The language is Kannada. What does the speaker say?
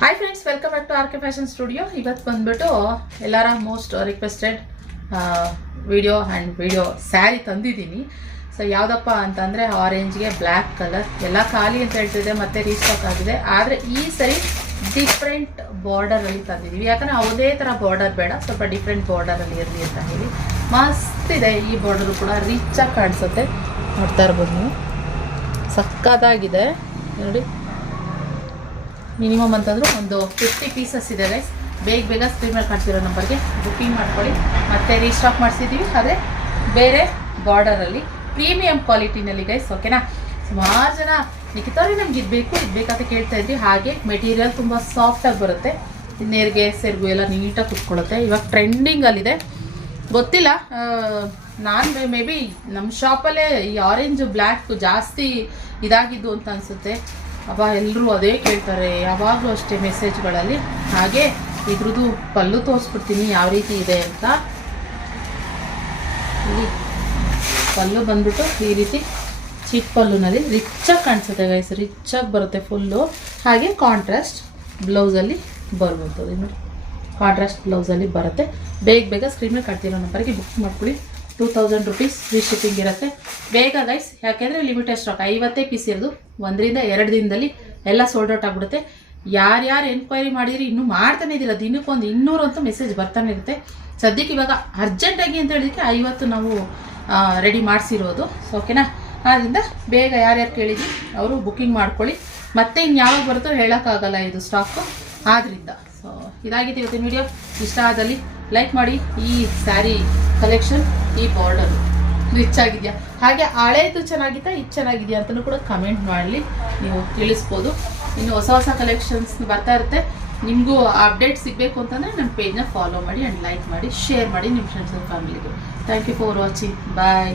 Hi friends, welcome back to RK fashion studio. ಇವತ್ತು ಬಂದ್ಬಿಟ್ಟು ಎಲ್ಲರ ಮೋಸ್ಟ್ ರಿಕ್ವೆಸ್ಟೆಡ್ ವಿಡಿಯೋ ಸ್ಯಾರಿ ತಂದಿದ್ದೀನಿ. ಸೊ ಯಾವುದಪ್ಪ ಅಂತಂದರೆ ಆರೆಂಜ್ಗೆ ಬ್ಲ್ಯಾಕ್ ಕಲರ್ ಎಲ್ಲ ಖಾಲಿ ಅಂತ ಹೇಳ್ತಿದೆ, ಮತ್ತೆ ರೀಸ್ಟಾಕ್ ಆಗಿದೆ. ಆದರೆ ಈ ಸರಿ ಡಿಫ್ರೆಂಟ್ ಬಾರ್ಡರಲ್ಲಿ ತಂದಿದ್ದೀವಿ. ಯಾಕಂದರೆ ಯಾವುದೇ ಥರ ಬಾರ್ಡರ್ ಬೇಡ, ಸ್ವಲ್ಪ ಡಿಫ್ರೆಂಟ್ ಬಾರ್ಡರಲ್ಲಿ ಇರಲಿ ಅಂತ ಹೇಳಿ. ಮಸ್ತ್ ಇದೆ. ಈ ಬಾರ್ಡರು ಕೂಡ ರಿಚಾಗಿ ಕಾಣಿಸುತ್ತೆ, ನೋಡ್ತಾ ಇರ್ಬೋದು ನೀವು. ಸಕ್ಕತ್ತಾಗಿದೆ ನೋಡಿ. ಮಿನಿಮಮ್ ಅಂತಂದರೂ ಒಂದು 50 ಪೀಸಸ್ ಇದೆ ಗೈಸ್. ಬೇಗ ಸ್ಕ್ರೀನ್ ಮೇಲೆ ಕಾಣಿಸಿರೋ ನಂಬರ್ಗೆ ಬುಕ್ಕಿಂಗ್ ಮಾಡ್ಕೊಳ್ಳಿ. ಮತ್ತೆ ರೀಸ್ಟಾಕ್ ಮಾಡಿಸಿದ್ದೀವಿ, ಅದೇ ಬೇರೆ ಬಾರ್ಡರಲ್ಲಿ ಪ್ರೀಮಿಯಂ ಕ್ವಾಲಿಟಿನಲ್ಲಿ ಗೈಸ್. ಓಕೆನಾ? ಸುಮಾರು ಜನ ನಿಖಿತವ್ರೆ ನಮ್ಗೆ ಇದು ಬೇಕಂತ ಕೇಳ್ತಾ ಇದ್ವಿ. ಹಾಗೆ ಮೆಟೀರಿಯಲ್ ತುಂಬ ಸಾಫ್ಟಾಗಿ ಬರುತ್ತೆ, ನೇರಿಗೆ ಸೆರಗು ಎಲ್ಲ ನೀಟಾಗಿ ಕುತ್ಕೊಳ್ಳುತ್ತೆ. ಇವಾಗ ಟ್ರೆಂಡಿಂಗಲ್ಲಿದೆ, ಗೊತ್ತಿಲ್ಲ. ನಾನು ಮೇ ಬಿ ನಮ್ಮ ಶಾಪಲ್ಲೇ ಈ ಆರೆಂಜ್ ಬ್ಲ್ಯಾಕ್ ಜಾಸ್ತಿ ಇದಾಗಿದ್ದು ಅಂತ ಅನಿಸುತ್ತೆ. ಅಪ್ಪ ಎಲ್ಲರೂ ಅದೇ ಕೇಳ್ತಾರೆ ಯಾವಾಗಲೂ ಅಷ್ಟೇ ಮೆಸೇಜ್ಗಳಲ್ಲಿ. ಹಾಗೆ ಇದ್ರದ್ದು ಪಲ್ಲು ತೋರಿಸ್ಬಿಡ್ತೀನಿ ಯಾವ ರೀತಿ ಇದೆ ಅಂತ. ಇಲ್ಲಿ ಪಲ್ಲು ಬಂದ್ಬಿಟ್ಟು ಈ ರೀತಿ ಚಿಕ್ಕ ಪಲ್ಲುನಲ್ಲಿ ರಿಚಾಗಿ ಕಾಣಿಸುತ್ತೆ ಗೈಸ್, ರಿಚಾಗಿ ಬರುತ್ತೆ ಫುಲ್ಲು. ಹಾಗೆ ಕಾಂಟ್ರಾಸ್ಟ್ ಬ್ಲೌಸಲ್ಲಿ ಬರುವಂಥದ್ದು ನೋಡಿ, ಕಾಂಟ್ರಾಸ್ಟ್ ಬ್ಲೌಸಲ್ಲಿ ಬರುತ್ತೆ. ಬೇಗ ಸ್ಕ್ರೀನ್ ಮೇಲೆ ಕಾಣ್ತಿರೋ ನಂಬರ್ಗೆ ಬುಕ್ ಮಾಡ್ಕೊಳ್ಳಿ. 2000 ರೂಪೀಸ್ ಫ್ರೀ ಶಿಪ್ಪಿಂಗ್ ಇರುತ್ತೆ. ಬೇಗ ಗೈಸ್, ಯಾಕೆಂದರೆ ಲಿಮಿಟೆಡ್ ಸ್ಟಾಕ್ 50 ಪೀಸ್ ಇರೋದು. 1-2 ದಿನದಲ್ಲಿ ಎಲ್ಲ ಸೋಲ್ಡ್ ಔಟ್ ಆಗಿಬಿಡುತ್ತೆ. ಯಾರ್ಯಾರು ಎನ್ಕ್ವೈರಿ ಮಾಡಿದ್ರಿ ಇನ್ನೂ ಮಾಡ್ತಾನೆ ಇದ್ದೀರ, ದಿನಕ್ಕೊಂದು 200 ಅಂತೂ ಮೆಸೇಜ್ ಬರ್ತಾನೆ ಇರುತ್ತೆ. ಸದ್ಯಕ್ಕೆ ಇವಾಗ ಅರ್ಜೆಂಟಾಗಿ ಅಂತ ಹೇಳಿದಕ್ಕೆ 50 ನಾವು ರೆಡಿ ಮಾಡಿಸಿರೋದು. ಓಕೆನಾ? ಆದ್ದರಿಂದ ಬೇಗ ಯಾರ್ಯಾರು ಕೇಳಿದ್ವಿ ಅವರು ಬುಕ್ಕಿಂಗ್ ಮಾಡ್ಕೊಳ್ಳಿ. ಮತ್ತೆ ಇನ್ಯಾವಾಗ ಬರುತ್ತೋ ಹೇಳೋಕ್ಕಾಗಲ್ಲ ಇದು ಸ್ಟಾಕು. ಆದ್ದರಿಂದ ಸೊ ಇದಾಗಿದೆ ಇವತ್ತಿನ ವಿಡಿಯೋ. ಇಷ್ಟ ಆದಲ್ಲಿ ಲೈಕ್ ಮಾಡಿ. ಈ ಸ್ಯಾರಿ ಕಲೆಕ್ಷನ್, ಈ ಬಾರ್ಡರ್ ರಿಚ್ ಆಗಿದೆಯಾ, ಹಾಗೆ ಹಳೇದು ಚೆನ್ನಾಗಿತ್ತಾ ಇದು ಚೆನ್ನಾಗಿದೆಯಾ ಅಂತಲೂ ಕೂಡ ಕಮೆಂಟ್ ಮಾಡಲಿ, ನೀವು ತಿಳಿಸ್ಬೋದು. ಇನ್ನು ಹೊಸ ಕಲೆಕ್ಷನ್ಸ್ ಬರ್ತಾ ಇರುತ್ತೆ. ನಿಮಗೂ ಅಪ್ಡೇಟ್ ಸಿಗಬೇಕು ಅಂತಂದರೆ ನನ್ನ ಪೇಜ್ನ ಫಾಲೋ ಮಾಡಿ ಆ್ಯಂಡ್ ಲೈಕ್ ಮಾಡಿ, ಶೇರ್ ಮಾಡಿ ನಿಮ್ಮ ಫ್ರೆಂಡ್ಸ್ ಆ್ಯಂಡ್ ಫ್ಯಾಮಿಲಿಗೆ. Thank you for watching. Bye.